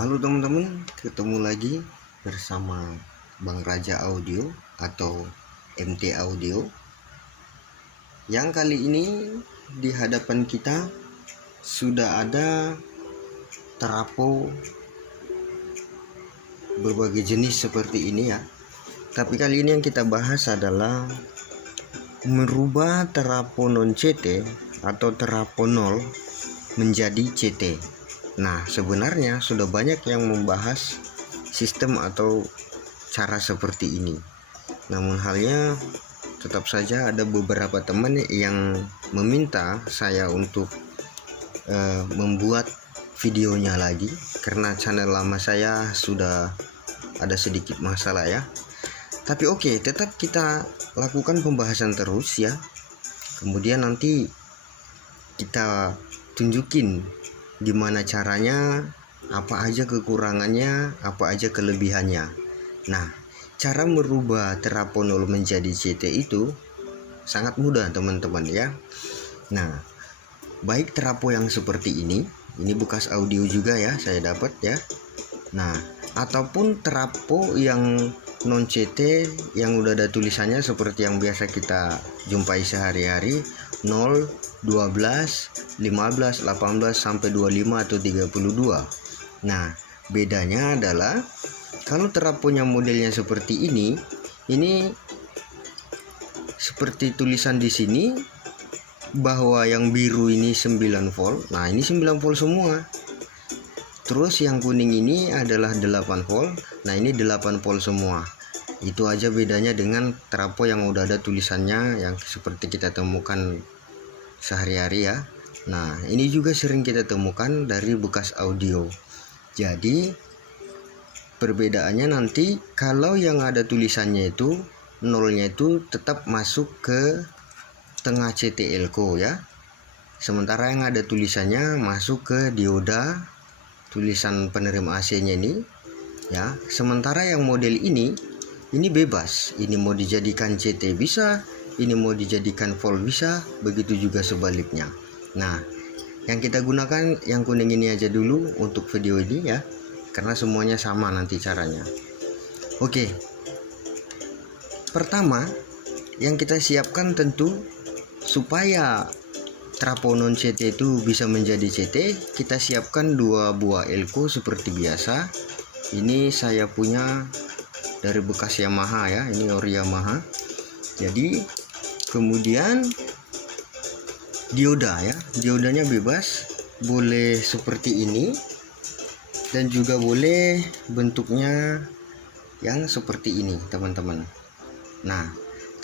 Halo teman-teman, ketemu lagi bersama Bang Raja Audio atau MT Audio. Yang kali ini di hadapan kita sudah ada trafo berbagai jenis seperti ini ya. Tapi kali ini yang kita bahas adalah merubah trafo non CT atau trafo 0 menjadi CT. Nah, sebenarnya sudah banyak yang membahas sistem atau cara seperti ini. Namun halnya tetap saja ada beberapa teman yang meminta saya untuk membuat videonya lagi karena channel lama saya sudah ada sedikit masalah ya. Tapi oke, tetap kita lakukan pembahasan terus ya. Kemudian nanti kita tunjukin gimana caranya, apa aja kekurangannya, apa aja kelebihannya. Nah, cara merubah trafo 0 menjadi CT itu sangat mudah teman-teman ya. Nah, baik trafo yang seperti ini bekas audio juga ya saya dapat ya. Nah, ataupun trafo yang non CT yang udah ada tulisannya seperti yang biasa kita jumpai sehari-hari 0, 12, 15, 18 sampai 25 atau 32. Nah, bedanya adalah kalau trafonya modelnya seperti ini seperti tulisan di sini bahwa yang biru ini 9 volt. Nah, ini 9 volt semua. Terus yang kuning ini adalah 8 volt. Nah, ini 8 volt semua. Itu aja bedanya dengan trafo yang udah ada tulisannya yang seperti kita temukan sehari-hari ya. Nah, ini juga sering kita temukan dari bekas audio. Jadi perbedaannya nanti kalau yang ada tulisannya itu nolnya itu tetap masuk ke tengah CT elko ya. Sementara yang ada tulisannya masuk ke dioda tulisan penerima AC-nya ini ya. Sementara yang model ini bebas. Ini mau dijadikan CT bisa, ini mau dijadikan volt bisa, begitu juga sebaliknya. Nah, yang kita gunakan yang kuning ini aja dulu untuk video ini ya, karena semuanya sama nanti caranya. Oke, pertama yang kita siapkan tentu supaya trafo non CT itu bisa menjadi CT, kita siapkan 2 buah elko seperti biasa. Ini saya punya dari bekas Yamaha ya, ini ori Yamaha. Jadi kemudian dioda ya, diodanya bebas, boleh seperti ini dan juga boleh bentuknya yang seperti ini teman-teman. Nah,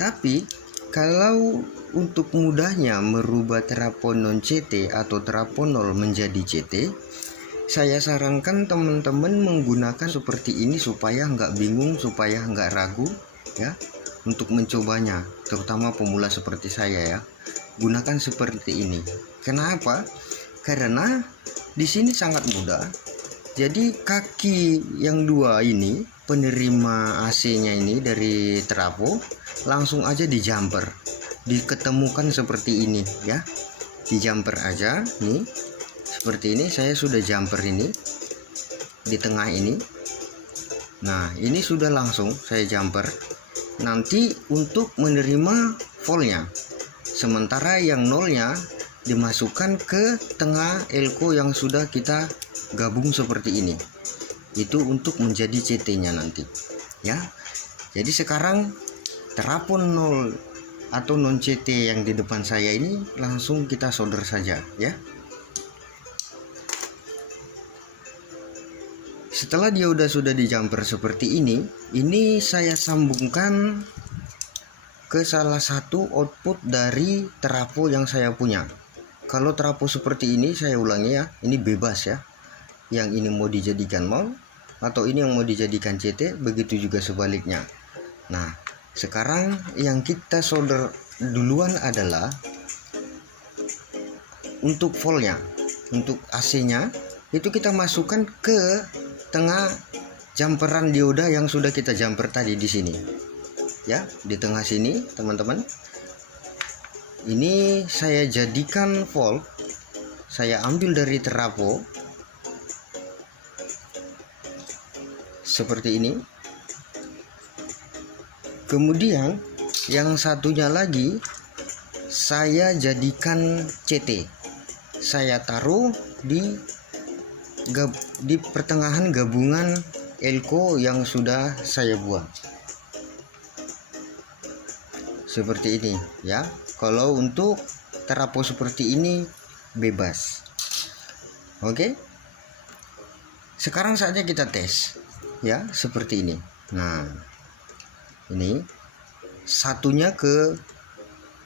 tapi kalau untuk mudahnya merubah trafo non CT atau trafo 0 menjadi CT, saya sarankan teman-teman menggunakan seperti ini supaya nggak bingung, supaya nggak ragu ya untuk mencobanya, terutama pemula seperti saya ya. Gunakan seperti ini. Kenapa? Karena di sini sangat mudah. Jadi kaki yang dua ini penerima AC-nya ini dari trafo langsung aja di jumper, diketemukan seperti ini ya, di jumper aja nih. Seperti ini saya sudah jumper ini di tengah ini. Nah, ini sudah langsung saya jumper nanti untuk menerima voltnya. Sementara yang nolnya dimasukkan ke tengah elko yang sudah kita gabung seperti ini. Itu untuk menjadi CT-nya nanti. Ya. Jadi sekarang trafo 0 atau non CT yang di depan saya ini langsung kita solder saja ya. Setelah dioda sudah di jumper seperti ini saya sambungkan ke salah satu output dari trafo yang saya punya. Kalau trafo seperti ini, saya ulangi ya, ini bebas ya. Yang ini mau dijadikan mount atau ini yang mau dijadikan CT, begitu juga sebaliknya. Nah, sekarang yang kita solder duluan adalah untuk voltnya, untuk AC-nya itu kita masukkan ke tengah jumperan dioda yang sudah kita jumper tadi di sini ya, di tengah sini teman-teman. Ini saya jadikan volt, saya ambil dari trafo seperti ini. Kemudian yang satunya lagi saya jadikan CT. Saya taruh di pertengahan gabungan elko yang sudah saya buat. Seperti ini ya. Kalau untuk terapo seperti ini bebas. Oke. Sekarang saatnya kita tes ya, seperti ini. Nah, ini satunya ke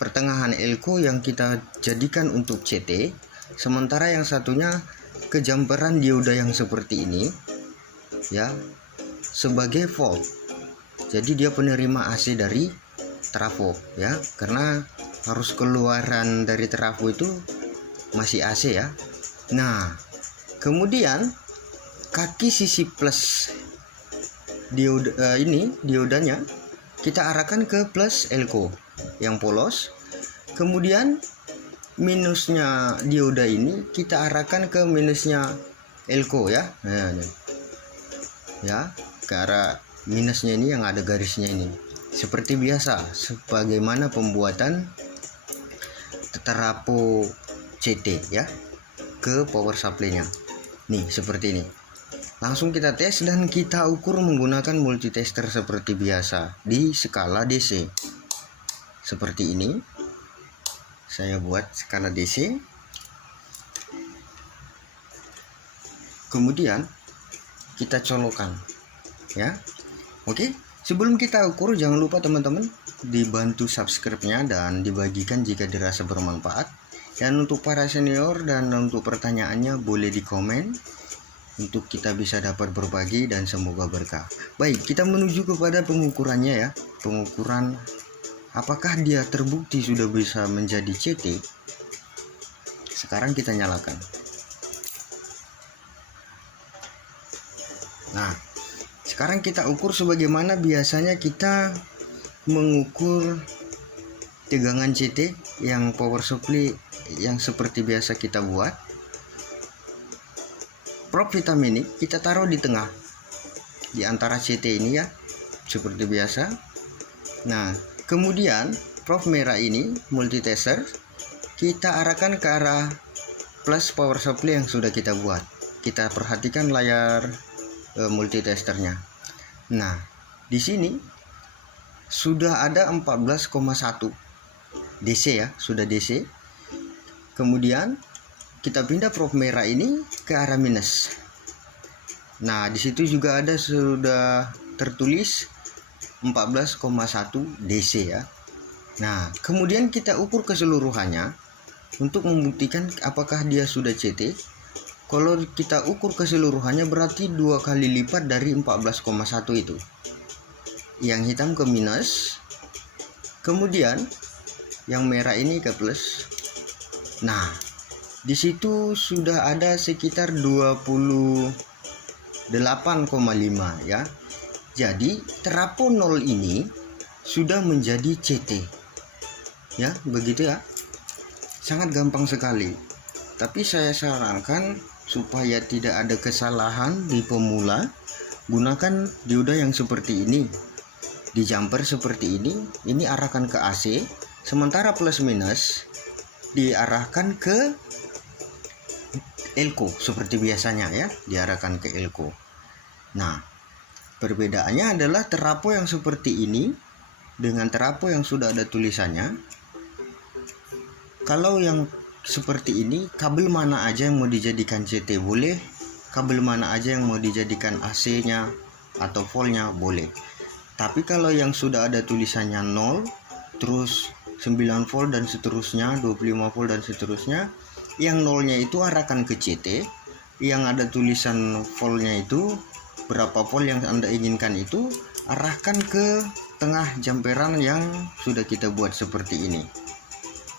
pertengahan elko yang kita jadikan untuk CT, sementara yang satunya ke jumperan dioda yang seperti ini ya, sebagai volt. Jadi dia penerima AC dari trafo ya, karena harus keluaran dari trafo itu masih AC ya. Nah, kemudian kaki sisi plus dioda diodanya kita arahkan ke plus elko yang polos. Kemudian minusnya dioda ini kita arahkan ke minusnya elko ya. Nah, ya, ke arah minusnya ini yang ada garisnya ini. Seperti biasa, sebagaimana pembuatan terapo CT ya, ke power supply-nya. Nih, seperti ini. Langsung kita tes dan kita ukur menggunakan multitester seperti biasa di skala DC. Seperti ini. Saya buat skala DC. Kemudian kita colokan ya. Oke, sebelum kita ukur jangan lupa teman-teman dibantu subscribe-nya dan dibagikan jika dirasa bermanfaat. Dan untuk para senior dan untuk pertanyaannya boleh di komen, untuk kita bisa dapat berbagi dan semoga berkah. Baik, kita menuju kepada pengukurannya ya. Pengukuran apakah dia terbukti sudah bisa menjadi CT. Sekarang kita nyalakan. Nah, sekarang kita ukur sebagaimana biasanya kita mengukur tegangan CT yang power supply yang seperti biasa kita buat. Probe hitam ini kita taruh di tengah di antara CT ini ya, seperti biasa. Nah, kemudian probe merah ini multitester kita arahkan ke arah plus power supply yang sudah kita buat. Kita perhatikan layar multitesternya. Nah, di sini sudah ada 14,1 DC ya, sudah DC. Kemudian kita pindah probe merah ini ke arah minus. Nah, di situ juga ada sudah tertulis 14,1 DC ya. Nah, kemudian kita ukur keseluruhannya untuk membuktikan apakah dia sudah CT. Kalau kita ukur keseluruhannya berarti 2 kali lipat dari 14,1 itu. Yang hitam ke minus. Kemudian yang merah ini ke plus. Nah, di situ sudah ada sekitar 28,5 ya. Jadi terapo 0 ini sudah menjadi CT. Ya, begitu ya. Sangat gampang sekali. Tapi saya sarankan supaya tidak ada kesalahan di pemula, gunakan dioda yang seperti ini. Di jumper seperti ini arahkan ke AC, sementara plus minus diarahkan ke elko seperti biasanya ya, diarahkan ke elko. Nah, perbedaannya adalah terapo yang seperti ini dengan terapo yang sudah ada tulisannya. Kalau yang seperti ini, kabel mana aja yang mau dijadikan CT boleh, kabel mana aja yang mau dijadikan AC nya atau voltnya boleh. Tapi kalau yang sudah ada tulisannya 0 terus 9 volt dan seterusnya, 25 volt dan seterusnya, yang nolnya itu arahkan ke CT, yang ada tulisan voltnya itu berapa volt yang Anda inginkan itu arahkan ke tengah jumperan yang sudah kita buat seperti ini.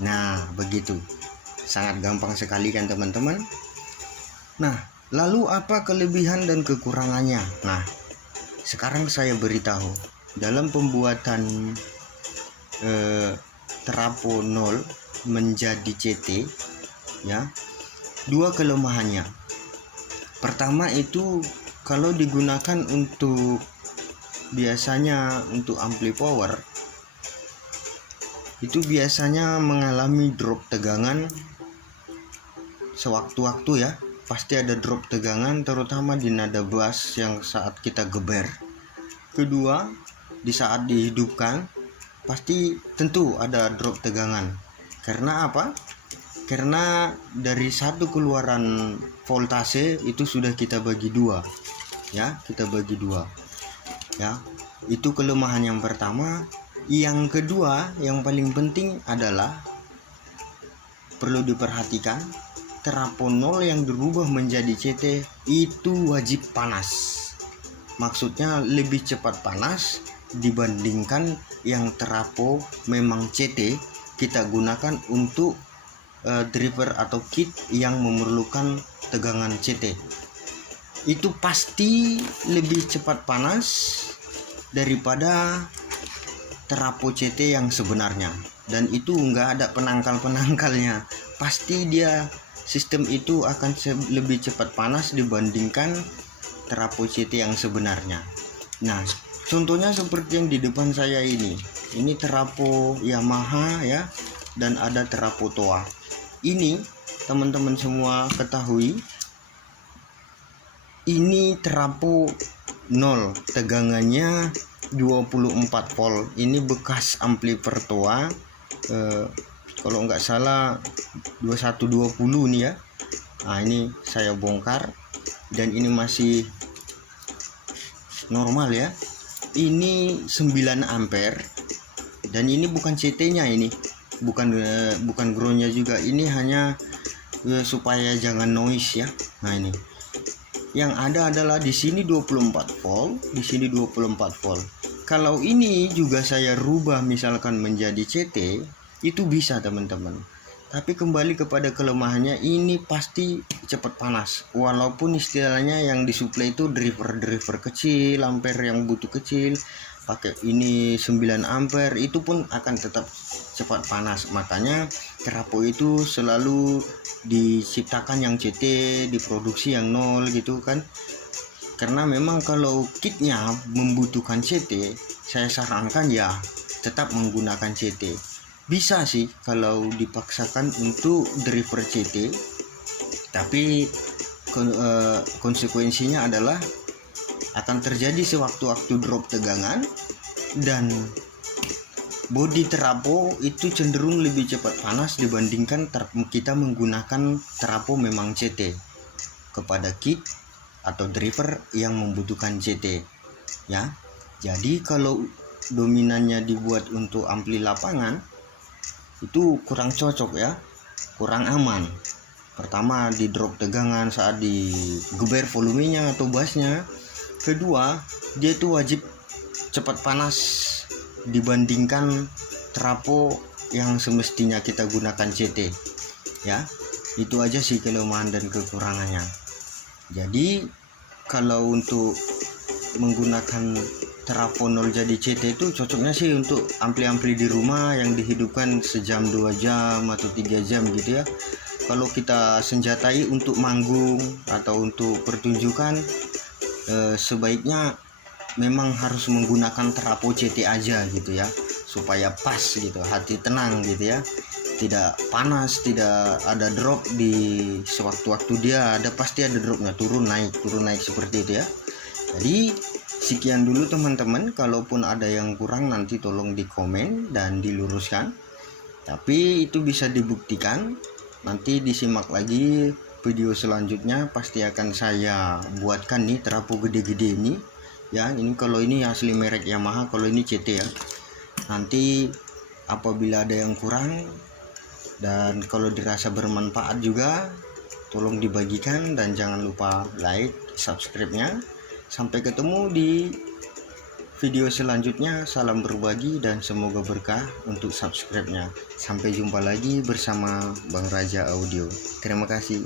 Nah, begitu. Sangat gampang sekali kan teman-teman. Nah, lalu apa kelebihan dan kekurangannya? Nah, sekarang saya beritahu. Dalam pembuatan terapo 0 menjadi CT ya, dua kelemahannya. Pertama itu kalau digunakan untuk biasanya untuk ampli power itu biasanya mengalami drop tegangan sewaktu-waktu ya. Pasti ada drop tegangan, terutama di nada bass yang saat kita geber. Kedua, di saat dihidupkan pasti tentu ada drop tegangan. Karena apa? Karena dari satu keluaran voltase itu sudah kita bagi dua ya, kita bagi dua ya. Itu kelemahan yang pertama. Yang kedua, yang paling penting adalah perlu diperhatikan, terapo 0 yang dirubah menjadi CT itu wajib panas. Maksudnya lebih cepat panas dibandingkan yang terapo memang CT kita gunakan untuk driver atau kit yang memerlukan tegangan CT. Itu pasti lebih cepat panas daripada terapo CT yang sebenarnya, dan itu enggak ada penangkal-penangkalnya. Pasti dia sistem itu akan lebih cepat panas dibandingkan terapo CT yang sebenarnya. Nah, contohnya seperti yang di depan saya ini terapo Yamaha ya, dan ada terapo Toa. Ini teman-teman semua ketahui, ini terapo 0, tegangannya 24 volt. Ini bekas amplifier Toa, kalau nggak salah 2120 nih ya. Nah, ini saya bongkar dan ini masih normal ya. Ini 9 ampere dan ini bukan CT nya, ini bukan groundnya juga. Ini hanya supaya jangan noise ya. Nah, ini yang ada adalah di sini 24 volt, di sini 24 volt. Kalau ini juga saya rubah misalkan menjadi CT, itu bisa teman-teman. Tapi kembali kepada kelemahannya, ini pasti cepat panas. Walaupun istilahnya yang disuplai itu driver kecil, ampere yang butuh kecil, pakai ini 9 ampere, itu pun akan tetap cepat panas. Makanya terapo itu selalu diciptakan yang CT, diproduksi yang 0 gitu kan. Karena memang kalau kitnya membutuhkan CT, saya sarankan ya tetap menggunakan CT. Bisa sih kalau dipaksakan untuk driver CT, tapi konsekuensinya adalah akan terjadi sewaktu-waktu drop tegangan, dan bodi terapo itu cenderung lebih cepat panas dibandingkan kita menggunakan terapo memang CT kepada kit atau driver yang membutuhkan CT ya. Jadi kalau dominannya dibuat untuk ampli lapangan itu kurang cocok ya, kurang aman. Pertama, di drop tegangan saat digeber volumenya atau bassnya. Kedua, dia itu wajib cepat panas dibandingkan terapo yang semestinya kita gunakan CT ya. Itu aja sih kelemahan dan kekurangannya. Jadi kalau untuk menggunakan terapo 0 jadi CT itu cocoknya sih untuk ampli-ampli di rumah yang dihidupkan sejam 2 jam atau 3 jam gitu ya. Kalau kita senjatai untuk manggung atau untuk pertunjukan, sebaiknya memang harus menggunakan terapo CT aja gitu ya, supaya pas gitu, hati tenang gitu ya, tidak panas, tidak ada drop di sewaktu-waktu dia ada, pasti ada dropnya, turun naik seperti itu ya. Jadi sekian dulu teman-teman. Kalaupun ada yang kurang nanti tolong di komen dan diluruskan, tapi itu bisa dibuktikan. Nanti disimak lagi video selanjutnya, pasti akan saya buatkan nih terapo gede-gede ini ya. Ini kalau ini asli merek Yamaha, kalau ini CT ya. Nanti apabila ada yang kurang dan kalau dirasa bermanfaat juga, tolong dibagikan dan jangan lupa like, subscribe-nya. Sampai ketemu di video selanjutnya. Salam berbagi dan semoga berkah untuk subscribe-nya. Sampai jumpa lagi bersama Bang Raja Audio. Terima kasih.